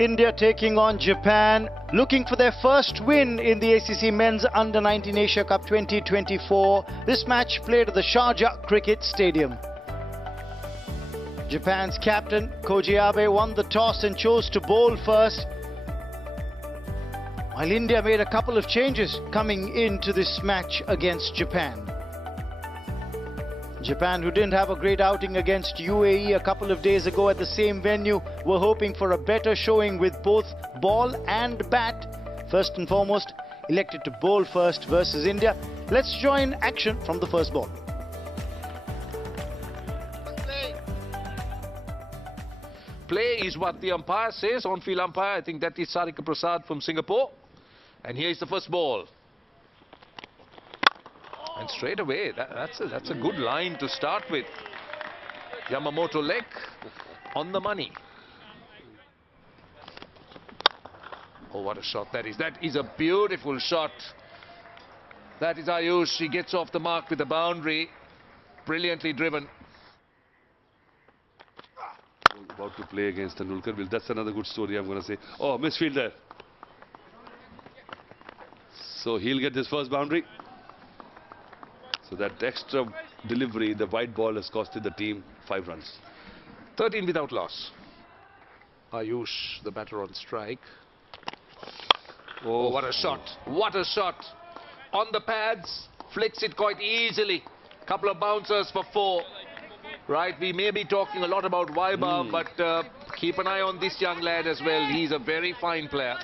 India taking on Japan, looking for their first win in the ACC Men's Under-19 Asia Cup 2024. This match played at the Sharjah Cricket Stadium. Japan's captain Koji Abe won the toss and chose to bowl first, while India made a couple of changes coming into this match against Japan. Japan, who didn't have a great outing against UAE a couple of days ago at the same venue, were hoping for a better showing with both ball and bat. First and foremost, elected to bowl first versus India. Let's join action from the first ball. Play is what the umpire says, on-field umpire. I think that is Sarika Prasad from Singapore. And here is the first ball. And straight away, that's a good line to start with. Yamamoto leg on the money. Oh, what a shot that is. That is a beautiful shot. That is Ayush. He gets off the mark with a boundary. Brilliantly driven. About to play against Tendulkar. Well, that's another good story, I'm going to say. Oh, misfielder. So he'll get this first boundary. So that extra delivery, the white ball has costed the team 5 runs. 13 without loss. Ayush, the batter on strike. Oh, what a shot. What a shot. On the pads, flicks it quite easily. Couple of bouncers for 4. Right, we may be talking a lot about Vaibhav, but keep an eye on this young lad as well. He's a very fine player.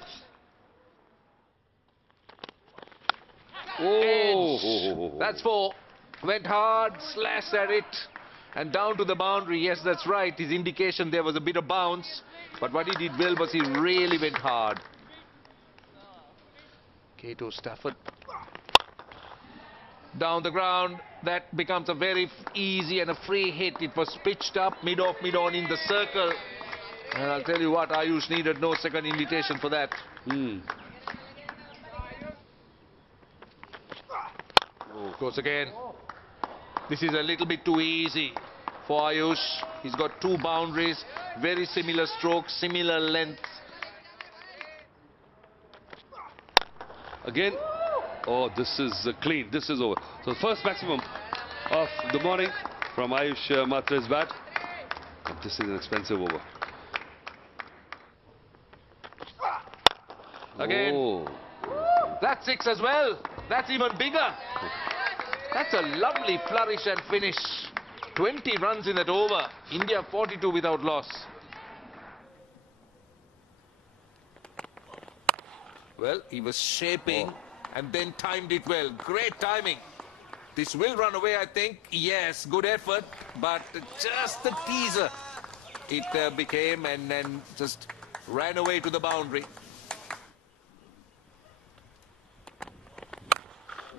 Oh, that's 4. Went hard, slashed at it, and down to the boundary. Yes, that's right. His indication there was a bit of bounce, but what he did well was he really went hard. Kato Stafford. Down the ground, that becomes a very easy and a free hit. It was pitched up, mid-off, mid-on in the circle. And I'll tell you what, Ayush needed no second invitation for that. Goes again. This is a little bit too easy for Ayush. He's got 2 boundaries, very similar strokes, similar length. again. Oh, this is clean. This is over. So the first maximum of the morning from Ayush Matra's bat. And this is an expensive over. Again. Oh. That's 6 as well. That's even bigger. That's a lovely flourish and finish. 20 runs in that over. India 42 without loss. Well, he was shaping and then timed it well. Great timing. This will run away, I think. Yes, good effort, but just the teaser it became, and then just ran away to the boundary.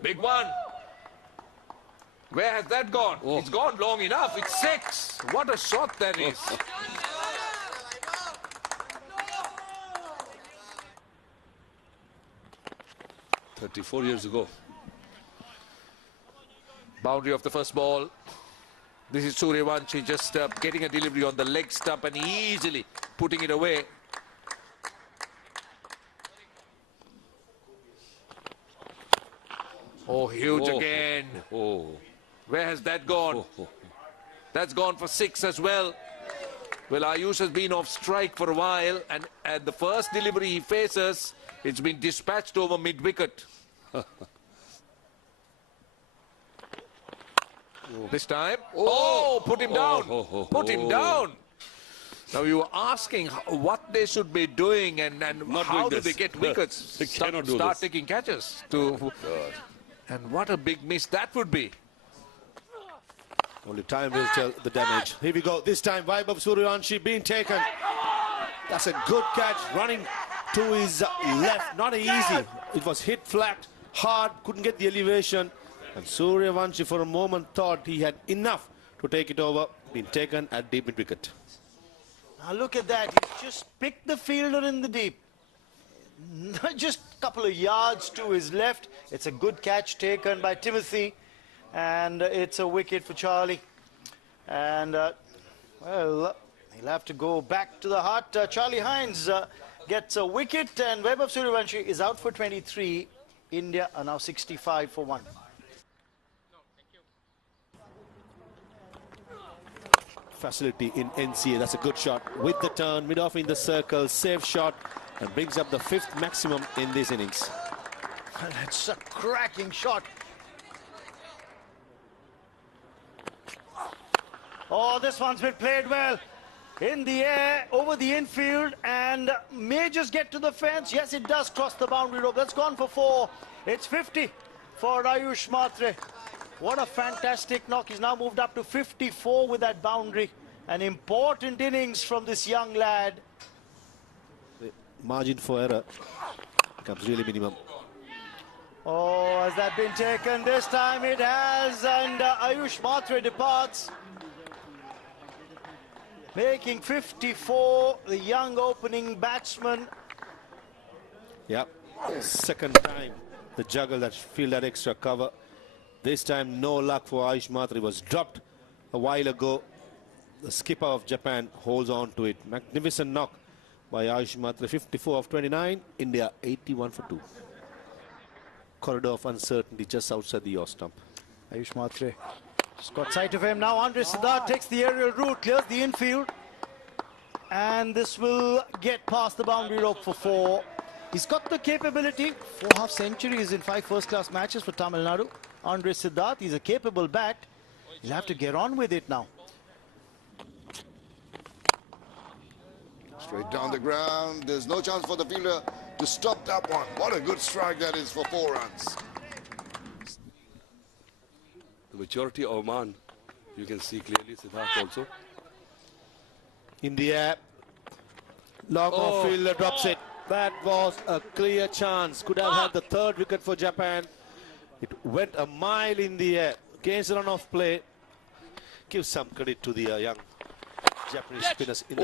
Big one. Where has that gone? Oh. It's gone long enough. It's 6. What a shot that is. 34 years ago. Boundary of the first ball. This is Suryavanshi just getting a delivery on the leg stump and easily putting it away. Oh, huge again. Where has that gone? That's gone for 6 as well. Well, Ayush has been off strike for a while, and at the first delivery he faces, it's been dispatched over mid-wicket. This time, put him down. Put him down. Now you were asking what they should be doing and how do they get wickets. They cannot do start this. taking catches. And what a big miss that would be. Only time will tell the damage. Here we go. This time, Vaibhav Suryavanshi being taken. That's a good catch. Running to his left. Not easy. It was hit flat, hard, couldn't get the elevation. And Suryavanshi for a moment thought he had enough to take it over. Been taken at deep mid-wicket. Now look at that. He just picked the fielder in the deep. Just a couple of yards to his left. It's a good catch taken by Timothy. And it's a wicket for Charlie. And, well, he'll have to go back to the hut. Charlie Hines gets a wicket, and Vaibhav Suryavanshi is out for 23. India are now 65 for 1. Facility in NCA. That's a good shot. With the turn, mid-off in the circle, safe shot, and brings up the 5th maximum in this innings. That's a cracking shot. Oh, this one's been played well. In the air, over the infield, and may just get to the fence. Yes, it does cross the boundary rope. That's gone for 4. It's 50 for Ayush Mhatre. What a fantastic knock. He's now moved up to 54 with that boundary. An important innings from this young lad. The margin for error becomes really minimum. Oh, has that been taken? This time it has, and Ayush Mhatre departs. Making 54, the young opening batsman. Yep, second time the juggle that feel that extra cover. This time no luck for Ayush Mhatre. Was dropped a while ago. The skipper of Japan holds on to it. Magnificent knock by Ayush Mhatre. 54 of 29. India 81 for 2. Corridor of uncertainty just outside the yaw stump. Ayush Mhatre just got sight of him. Now Andre Siddharth takes the aerial route, clears the infield. And this will get past the boundary rope for 4. He's got the capability. 4 half centuries in 5 first-class matches for Tamil Nadu. Andre Siddharth, he's a capable bat. He'll have to get on with it now. Straight down the ground. There's no chance for the fielder to stop that one. What a good strike that is for 4 runs. The maturity of Oman, you can see clearly. Siddharth also. In the air. Long off fielder drops it. That was a clear chance. Could have had the 3rd wicket for Japan. It went a mile in the air. Against the run-off play. Give some credit to the young Japanese spinners in the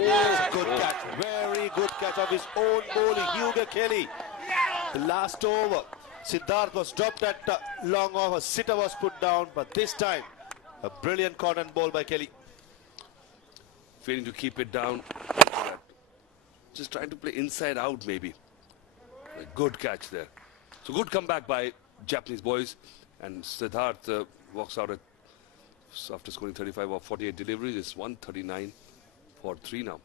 good catch. Very good catch of his own bowling. Hugo Kelly. The last over. Siddharth was dropped at long off. A sitter was put down. But this time, a brilliant cotton ball by Kelly. Failing to keep it down. Just trying to play inside out maybe. A good catch there. So good comeback by Japanese boys. And Siddharth walks out after scoring 35 or 48 deliveries. It's 139 for 3 now.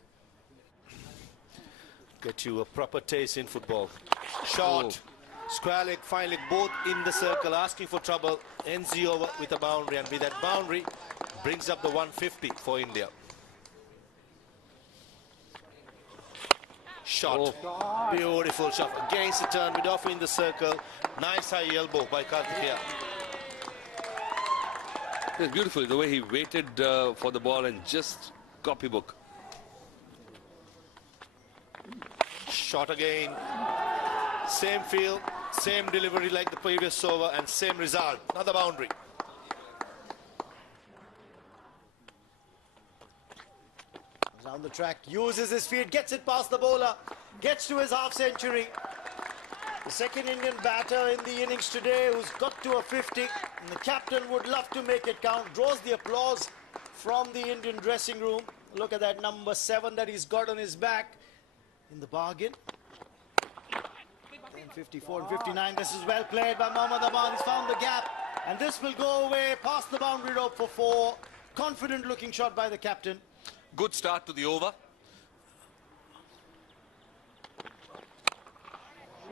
Get you a proper taste in football. Shot. Squalic finally both in the circle, asking for trouble. Ends the over with a boundary, and with that boundary brings up the 150 for India. Shot. Beautiful shot. Against the turn, mid-off in the circle. Nice high elbow by Karthikeya. It's beautiful the way he waited for the ball and just copybook. Shot again. Same feel, same delivery like the previous over, and same result. Another boundary. Down the track, uses his feet, gets it past the bowler, gets to his half century. The second Indian batter in the innings today who's got to a 50. And the captain would love to make it count. Draws the applause from the Indian dressing room. Look at that number 7 that he's got on his back in the bargain. 54 and 59. This is well played by Mohammad Aman. He's found the gap. And this will go away past the boundary rope for 4. Confident looking shot by the captain. Good start to the over.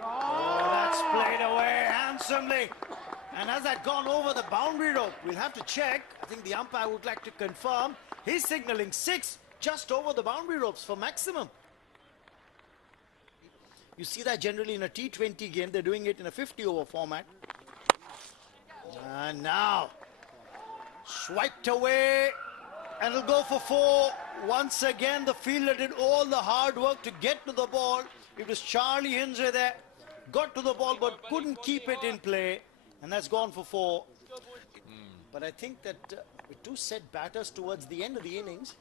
Oh, that's played away handsomely. And has that gone over the boundary rope? We'll have to check. I think the umpire would like to confirm. He's signalling 6 just over the boundary ropes for maximum. You see that generally in a T20 game. They're doing it in a 50-over format. And now, swiped away. And it'll go for 4. Once again, the fielder did all the hard work to get to the ball. It was Charlie Hindre there. Got to the ball but couldn't keep it in play. And that's gone for 4. But I think that with 2 set batters towards the end of the innings,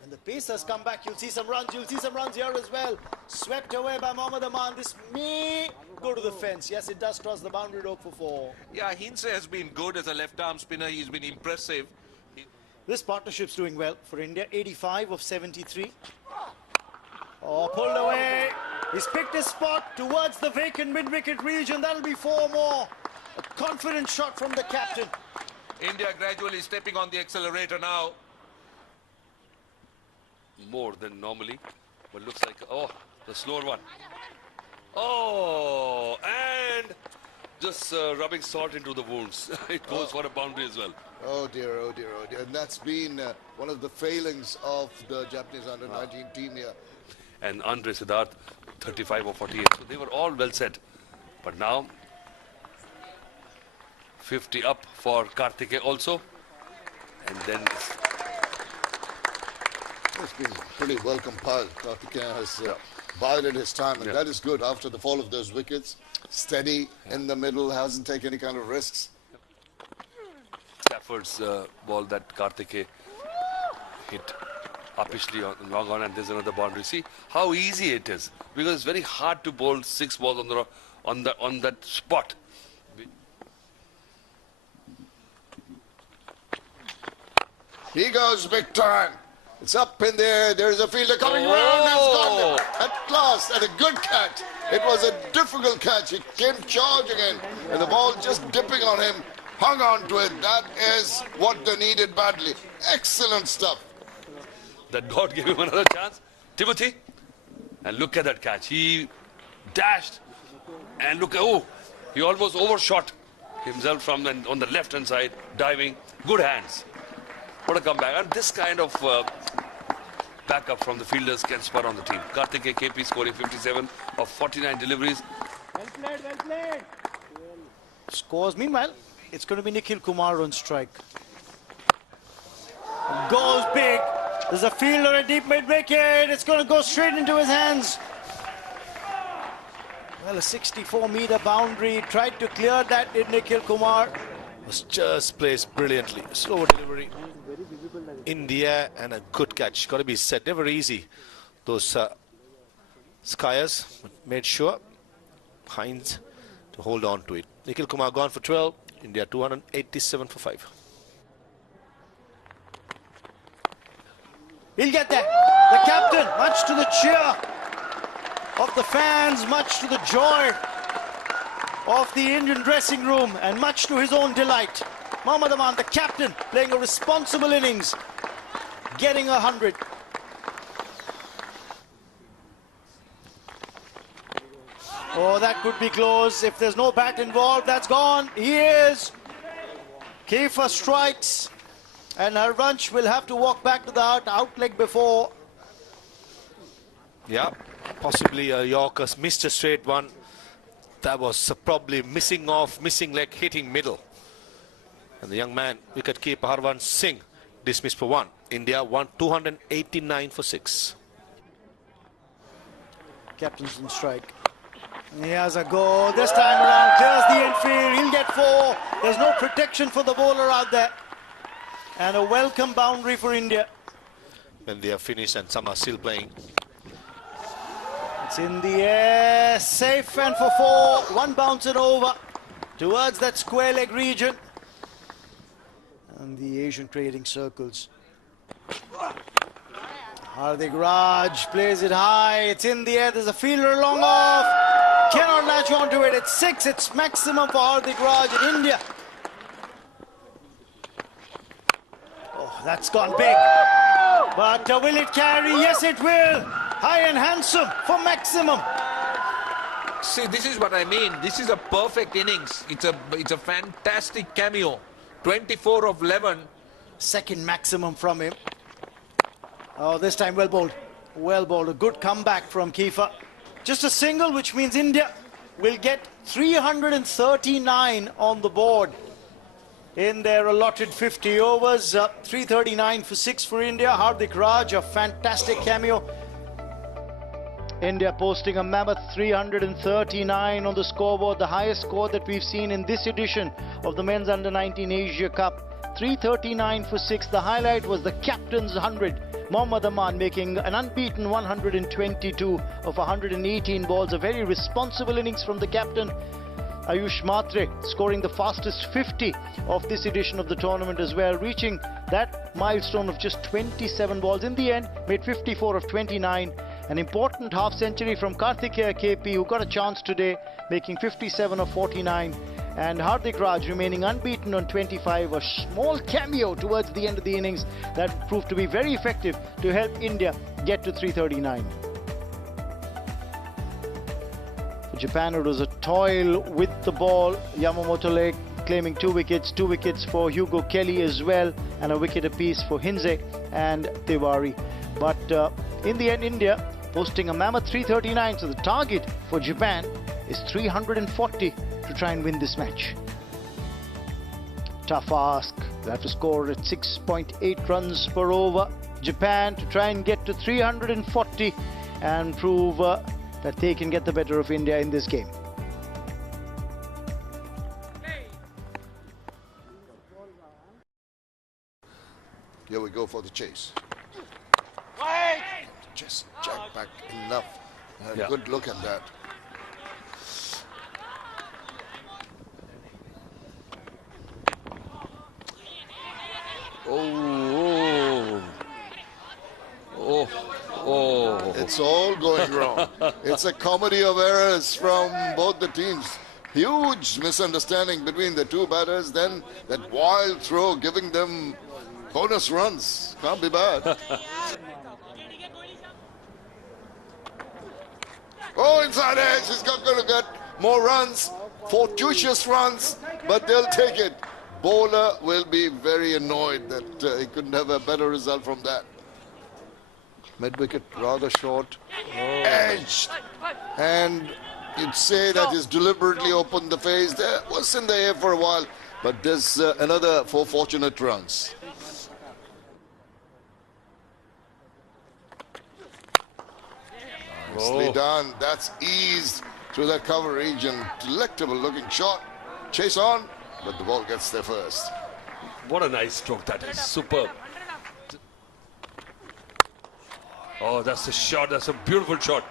when the Pacers come back, you'll see some runs. You'll see some runs here as well. Swept away by Mohammad Aman. This may go to the fence. Yes, it does cross the boundary rope for 4. Yeah, Hindre has been good as a left-arm spinner. He's been impressive. This partnership's doing well for India. 85 of 73. Oh, pulled away. He's picked his spot towards the vacant mid-wicket region. That'll be 4 more. A confident shot from the captain. India gradually stepping on the accelerator now. More than normally, but looks like, oh, the slower one. Oh, and just rubbing salt into the wounds. It goes for a boundary as well. Oh dear, oh dear, oh dear. And that's been one of the failings of the Japanese under-19 team here. And Andre Siddharth, 35 or 48. So they were all well set. But now, 50 up for Karthikeya also. And then It's been pretty well compiled. Karthikeya has bided his time, and that is good after the fall of those wickets. Steady in the middle, hasn't taken any kind of risks. Stafford's ball that Karthikeya hit uppishly on long on, and there's another boundary. See how easy it is, because it's very hard to bowl 6 balls on that spot. He goes big time. It's up in there. There's a fielder coming round. It's gone at last, and a good catch. It was a difficult catch. He came charging in, and the ball just dipping on him. Hung on to it. That is what they needed badly. Excellent stuff. That God gave him another chance. Timothy, and look at that catch. He dashed, and look, oh, he almost overshot himself from on the left hand side, diving. Good hands. What a comeback. And this kind of backup from the fielders can spur on the team. Karthikeya KP scoring 57 of 49 deliveries. Well played. Scores. Meanwhile, it's going to be Nikhil Kumar on strike. Goes big. There's a fielder at deep mid-wicket. It's going to go straight into his hands. Well, a 64-meter boundary. Tried to clear that, did Nikhil Kumar. Was just placed brilliantly. Slow delivery in the air and a good catch. Got to be set. Never easy. Those skiers made sure Hines to hold on to it. Nikhil Kumar gone for 12. India 287 for 5. He'll get there. The captain, much to the cheer of the fans, much to the joy of the Indian dressing room, and much to his own delight. Mohammad Aman, the captain, playing a responsible innings, getting 100. Oh, that could be close. If there's no bat involved, that's gone. He is. Kiefer strikes, and Harvansh will have to walk back to the out leg before. Yeah, possibly Yorkers missed a straight one. That was probably missing leg, hitting middle. And the young man, wicket-keeper Harvansh Singh, dismissed for 1. India won 289 for 6. Captain's on strike. He has a go. This time around, clears the infield. He'll get 4. There's no protection for the bowler out there. And a welcome boundary for India. When they are finished and some are still playing. It's in the air, safe and for 4. One bouncing over towards that square leg region. And the Asian trading circles. Hardik Raj plays it high. It's in the air. There's a fielder long off. Cannot latch onto it. It's 6. It's maximum for Hardik Raj in India. Oh, that's gone big. But will it carry? Yes, it will. High and handsome for maximum. See, this is what I mean. This is a perfect innings. It's a fantastic cameo. 24 of 11. Second maximum from him. Oh, this time well bowled. Well bowled. A good comeback from Kiefer. Just a single, which means India will get 339 on the board in their allotted 50 overs. 339 for 6 for India. Hardik Raj, a fantastic cameo. India posting a mammoth 339 on the scoreboard, the highest score that we've seen in this edition of the Men's Under-19 Asia Cup. 339 for 6. The highlight was the captain's 100. Mohammad Aman making an unbeaten 122 of 118 balls. A very responsible innings from the captain. Ayush Matre scoring the fastest 50 of this edition of the tournament as well, reaching that milestone of just 27 balls. In the end, made 54 of 29. An important half century from Karthikeya KP, who got a chance today, making 57 of 49. And Hardik Raj remaining unbeaten on 25, a small cameo towards the end of the innings that proved to be very effective to help India get to 339. For Japan, it was a toil with the ball. Yamamoto Lake claiming 2 wickets for Hugo Kelly as well, and a wicket apiece for Hinze and Tiwari. But in the end, India posting a mammoth 339, so the target for Japan is 340 to try and win this match. Tough ask. They have to score at 6.8 runs per over. Japan to try and get to 340 and prove that they can get the better of India in this game. Here we go for the chase. Just jack back enough. Good look at that. It's all going wrong. It's a comedy of errors from both the teams. Huge misunderstanding between the two batters. Then that wild throw giving them bonus runs. Can't be bad. Oh, inside edge. He's not going to get more runs. Fortuitous runs, but they'll take it. Bowler will be very annoyed that he couldn't have a better result from that. Mid-wicket rather short. Edged. And you'd say that he's deliberately opened the face. There was in the air for a while, but there's another 4 fortunate runs. Nicely done. That's eased through that cover region. Delectable looking shot. Chase on, but the ball gets there first. What a nice stroke that is. Superb. Oh, that's a shot. That's a beautiful shot.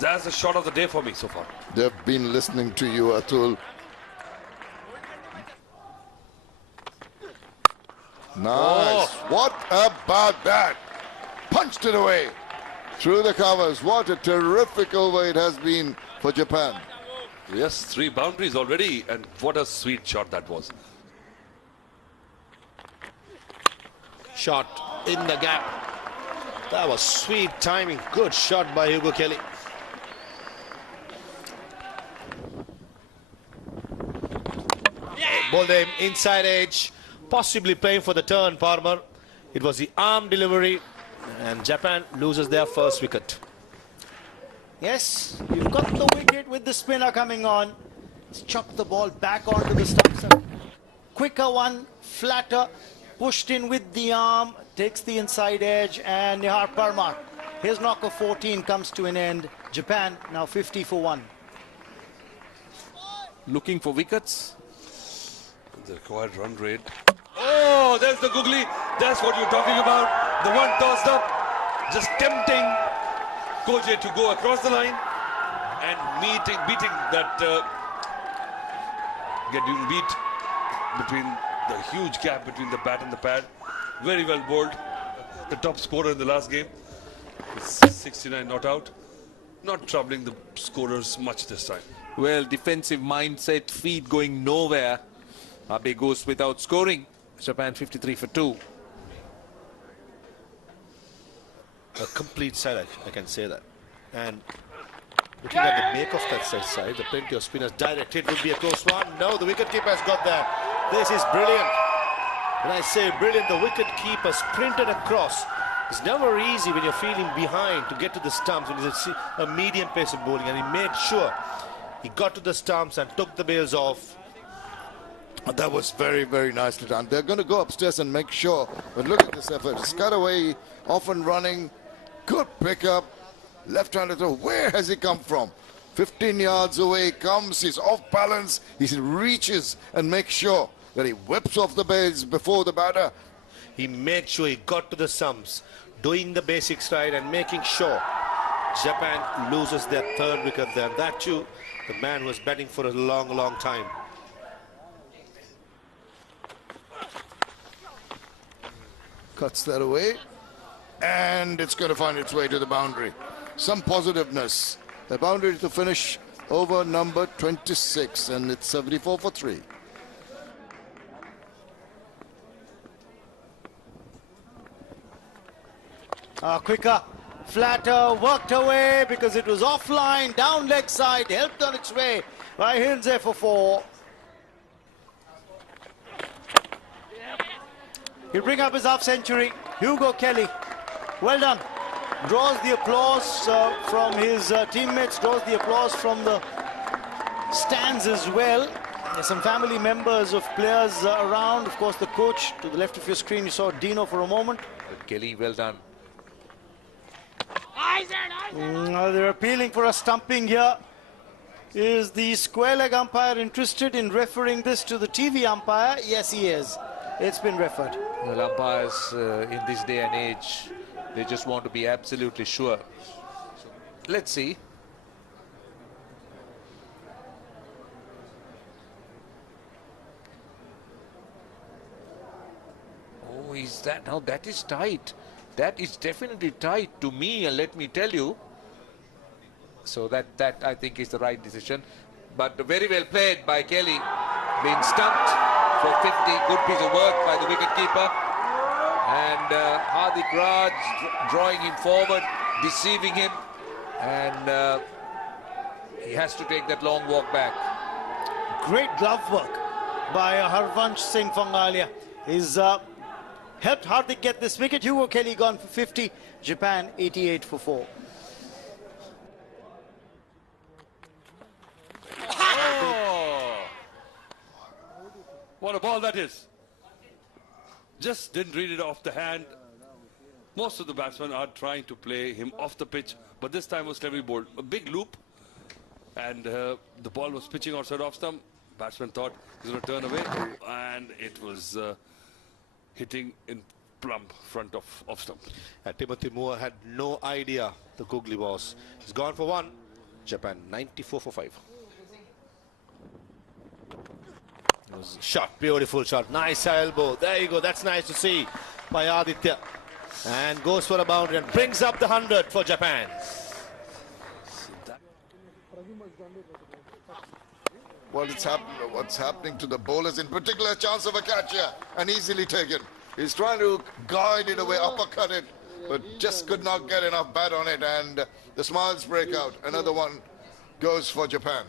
That's the shot of the day for me so far. They've been listening to you, Atul. Nice. What about that? Punched it away through the covers. What a terrific over it has been for Japan. Yes, 3 boundaries already, and what a sweet shot that was. Shot in the gap. That was sweet timing. Good shot by Hugo Kelly. Bowled him inside edge, possibly playing for the turn, Parmar. It was the arm delivery, and Japan loses their first wicket. Yes, you've got the wicket with the spinner coming on. Let's chuck the ball back onto the stumps. A quicker one, flatter, pushed in with the arm, takes the inside edge, and Nihar Parmar, his knock of 14 comes to an end. Japan now 50 for 1. Looking for wickets. The required run rate. Oh, there's the googly. That's what you're talking about. The one tossed up, just tempting Koje to go across the line and beating that, getting beat between the huge gap between the bat and the pad. Very well bowled. The top scorer in the last game. 69 not out. Not troubling the scorers much this time. Well, defensive mindset, feet going nowhere. Abe goes without scoring. Japan 53 for 2. A complete side, I can say that. And looking at the make of that side, the plenty of spinners. Direct hit would be a close one. No, the wicketkeeper has got that. This is brilliant. When I say brilliant, the wicketkeeper sprinted across. It's never easy when you're feeling behind to get to the stumps when it's a medium pace of bowling, and he made sure he got to the stumps and took the bails off. That was very, very nicely done. They're going to go upstairs and make sure. But look at this effort. Cutaway, off and running. Good pickup. Left-handed throw. Where has he come from? 15 yards away comes. He's off balance. He reaches and makes sure that he whips off the bails before the batter. He made sure he got to the stumps, doing the basics right and making sure Japan loses their 3rd wicket there. That too, the man was batting for a long, long time. Cuts that away, and it's going to find its way to the boundary. some positiveness. The boundary to finish over number 26, and it's 74 for 3. Quicker, flatter, worked away because it was offline, down leg side, helped on its way by Hinze for 4. He'll bring up his half century. Hugo Kelly, well done. Draws the applause from his teammates, draws the applause from the stands as well. There's some family members of players around. Of course, the coach to the left of your screen, you saw Dino for a moment. But Kelly, well done. They're appealing for a stumping here. Is the square leg umpire interested in referring this to the TV umpire? Yes, he is. It's been referred. Well, umpires in this day and age, they just want to be absolutely sure. So, let's see. Oh, is that now? That is tight. That is definitely tight to me, and let me tell you. So that I think is the right decision. But very well played by Kelly. Being stumped for 50. Good piece of work by the wicketkeeper. And Hardik Raj drawing him forward, deceiving him. And he has to take that long walk back. Great glove work by Harvansh Singh Fangalia. He's helped Hardik get this wicket. Hugo Kelly gone for 50. Japan 88 for 4. What a ball that is. Just didn't read it off the hand. Most of the batsmen are trying to play him off the pitch, but this time was cleverly bowled. A big loop, and the ball was pitching outside off stump. Batsman thought he's going to turn away, and it was hitting in plumb front of off stump. Timothy Moore had no idea the googly was. He's gone for 1. Japan 94 for 5. It was a shot, beautiful shot, nice elbow. There you go, that's nice to see by Aditya. And goes for a boundary and brings up the 100 for Japan. What's happening to the bowlers, in particular, chance of a catch here, and easily taken. He's trying to guide it away, uppercut it, but just could not get enough bat on it, and the smiles break out. Another one goes for Japan.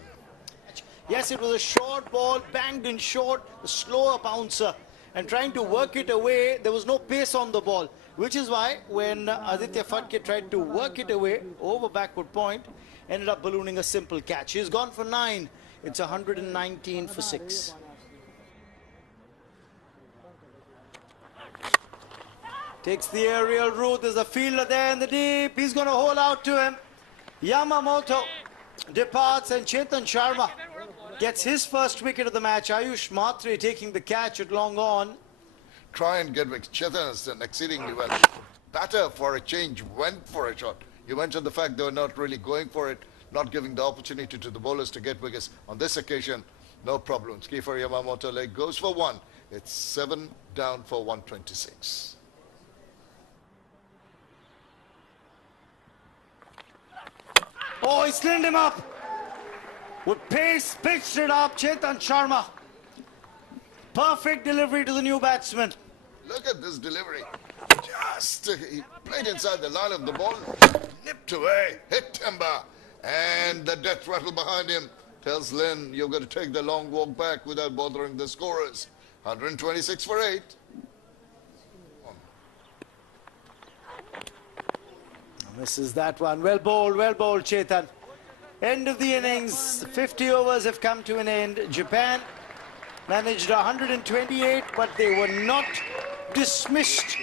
Yes, it was a short ball, banged in short, a slower bouncer, and trying to work it away. There was no pace on the ball, which is why when Aditya Phadke tried to work it away over backward point, ended up ballooning a simple catch. He's gone for 9. It's 119 for 6. Takes the aerial route. There's a fielder there in the deep. He's going to hold out to him. Yamamoto departs, and Chetan Sharma gets his first wicket of the match. Ayush Mhatre taking the catch at long on. Try and get Chetan has done exceedingly well. Batter for a change went for a shot. You mentioned the fact they were not really going for it, not giving the opportunity to the bowlers to get wickets. On this occasion, no problems. Kiefer Yamamoto leg goes for 1. It's 7 down for 126. Oh, he slinned him up. With pace, pitched it up, Chetan Sharma. Perfect delivery to the new batsman. Look at this delivery. Just, he played inside the line of the ball, nipped away, hit timber, and the death rattle behind him tells Lynn, you've got to take the long walk back without bothering the scorers. 126 for 8. Misses that one. Well bowled, Chetan. End of the innings. 50 overs have come to an end. Japan managed 128, but they were not dismissed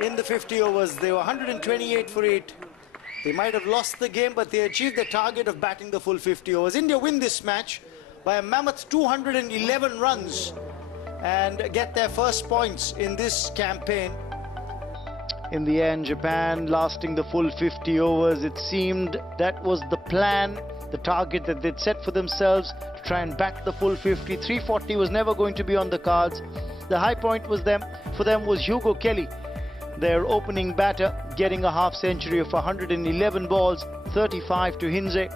in the 50 overs. They were 128 for 8. They might have lost the game, but they achieved the target of batting the full 50 overs. India win this match by a mammoth 211 runs and get their first points in this campaign. In the end, Japan lasting the full 50 overs. It seemed that was the plan, the target that they'd set for themselves to try and bat the full 50. 340 was never going to be on the cards. The high point was for them was Hugo Kelly, their opening batter. getting a half century of 111 balls, 35 to Hinze.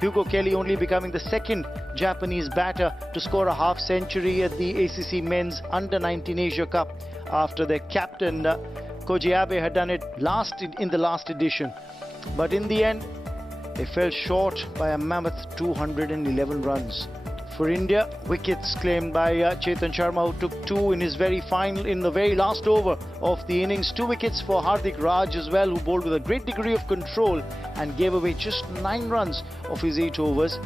Hugo Kelly only becoming the second Japanese batter to score a half century at the ACC Men's Under-19 Asia Cup after their captain Koji Abe had done it in the last edition. But in the end, they fell short by a mammoth 211 runs. For India, wickets claimed by Chetan Sharma, who took two in the very last over of the innings. 2 wickets for Hardik Raj as well, who bowled with a great degree of control and gave away just 9 runs of his 8 overs.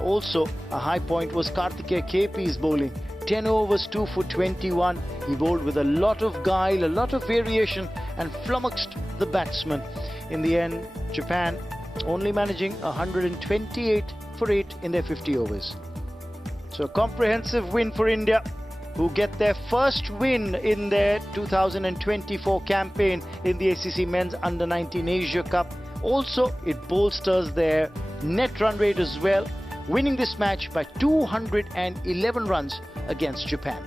Also, a high point was Karthikeya KP's bowling. 10 overs, 2 for 21. He bowled with a lot of guile, a lot of variation, and flummoxed the batsman. In the end, Japan only managing 128 for 8 in their 50 overs. So a comprehensive win for India, who get their first win in their 2024 campaign in the ACC Men's Under-19 Asia Cup. Also, it bolsters their net run rate as well, winning this match by 211 runs against Japan.